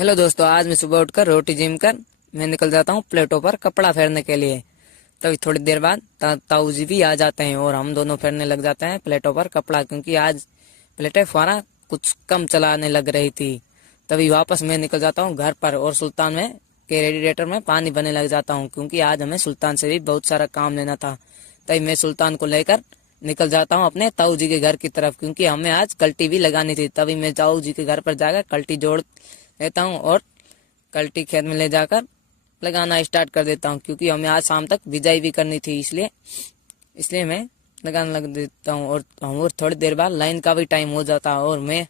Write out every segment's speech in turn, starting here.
Hello दोस्तों, आज मैं सुबह उठकर रोटी जिम कर मैं निकल जाता हूँ प्लेटों पर कपड़ा फेरने के लिए। तभी थोड़ी देर बाद ताऊ जी भी आ जाते हैं और हम दोनों फेरने लग जाते हैं प्लेटों पर कपड़ा, क्योंकि आज प्लेटें फुहारा कुछ कम चलाने लग रही थी। तभी वापस मैं निकल जाता हूँ घर पर और सुल्तान में के रेडिएटर में पानी भरने लग जाता हूँ, क्योंकि आज हमें सुल्तान से भी बहुत सारा काम लेना था। तभी मैं सुल्तान को लेकर निकल जाता हूँ अपने ताऊ जी के घर की तरफ, क्योंकि हमें आज कल्टी भी लगानी थी। तभी मैं ताऊ जी के घर पर जाकर कल्टी जोड़ लेता हूँ और कल्टी खेत में ले जाकर लगाना स्टार्ट कर देता हूँ, क्योंकि हमें आज शाम तक बिजाई भी करनी थी। इसलिए इसलिए मैं लगाने लग देता हूँ और थोड़ी देर बाद लाइन का भी टाइम हो जाता है और मैं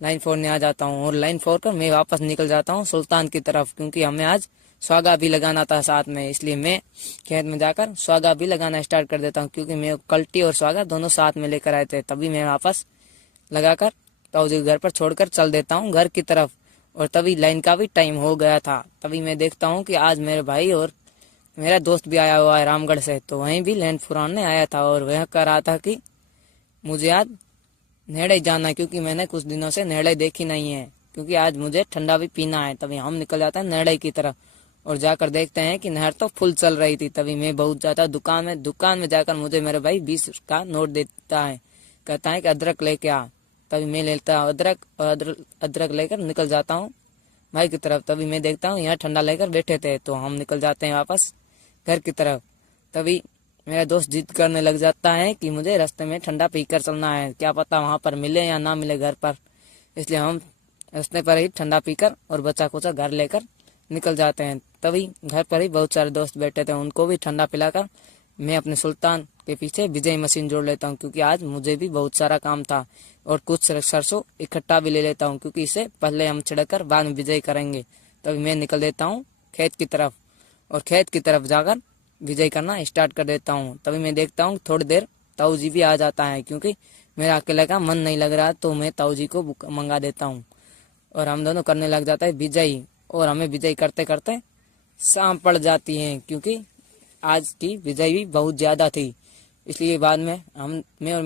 लाइन फोड़ने आ जाता हूँ और लाइन फोड़ कर मैं वापस निकल जाता हूँ सुल्तान की तरफ, क्योंकि हमें आज स्वागा भी लगाना था साथ में। इसलिए मैं खेत में जाकर स्वागा भी लगाना स्टार्ट कर देता हूँ, क्योंकि मैं कल्टी और स्वागा दोनों साथ में लेकर आए थे। तभी मैं वापस लगाकर ताऊ जी के घर पर छोड़कर चल देता हूँ घर की तरफ। और तभी लाइन का भी टाइम हो गया था। तभी मैं देखता हूँ कि आज मेरे भाई और मेरा दोस्त भी आया हुआ है रामगढ़ से, तो वहीं भी लैंड फुराने आया था और वह कह रहा था कि मुझे आज नेड़े जाना है, क्योंकि मैंने कुछ दिनों से नेड़े देखी नहीं है, क्योंकि आज मुझे ठंडा भी पीना है। तभी हम निकल जाते हैं नेड़े की तरफ और जाकर देखते हैं कि नहर तो फुल चल रही थी। तभी मैं बहुत ज्यादा दुकान में जाकर मुझे मेरे भाई 20 का नोट देता है, कहता है कि अदरक लेके आ। तभी मैं लेता हूँ अदरक और अदरक लेकर निकल जाता हूँ भाई की तरफ। तभी मैं देखता हूँ यहाँ ठंडा लेकर बैठे थे, तो हम निकल जाते हैं वापस घर की तरफ। तभी मेरा दोस्त जिद करने लग जाता है कि मुझे रास्ते में ठंडा पीकर चलना है, क्या पता वहां पर मिले या ना मिले घर पर। इसलिए हम रास्ते पर ही ठंडा पीकर और बचा कुचा घर लेकर निकल जाते हैं। तभी घर पर ही बहुत सारे दोस्त बैठे थे, उनको भी ठंडा पिलाकर मैं अपने सुल्तान के पीछे बिजाई मशीन जोड़ लेता हूँ, क्योंकि आज मुझे भी बहुत सारा काम था। और कुछ सरसों इकट्ठा भी ले लेता हूँ, क्योंकि इसे पहले हम छिड़कर बाद में बिजाई करेंगे। तभी मैं निकल देता हूँ खेत की तरफ और खेत की तरफ जाकर बिजाई करना स्टार्ट कर देता हूँ। तभी मैं देखता हूँ थोड़ी देर ताऊ जी भी आ जाता है, क्योंकि मेरा अकेले का मन नहीं लग रहा, तो मैं ताऊ जी को मंगा देता हूँ और हम दोनों करने लग जाता है बिजाई। और हमें बिजाई करते करते शाम पड़ जाती है, क्योंकि आज की बिजाई भी बहुत ज्यादा थी। इसलिए बाद में मैं और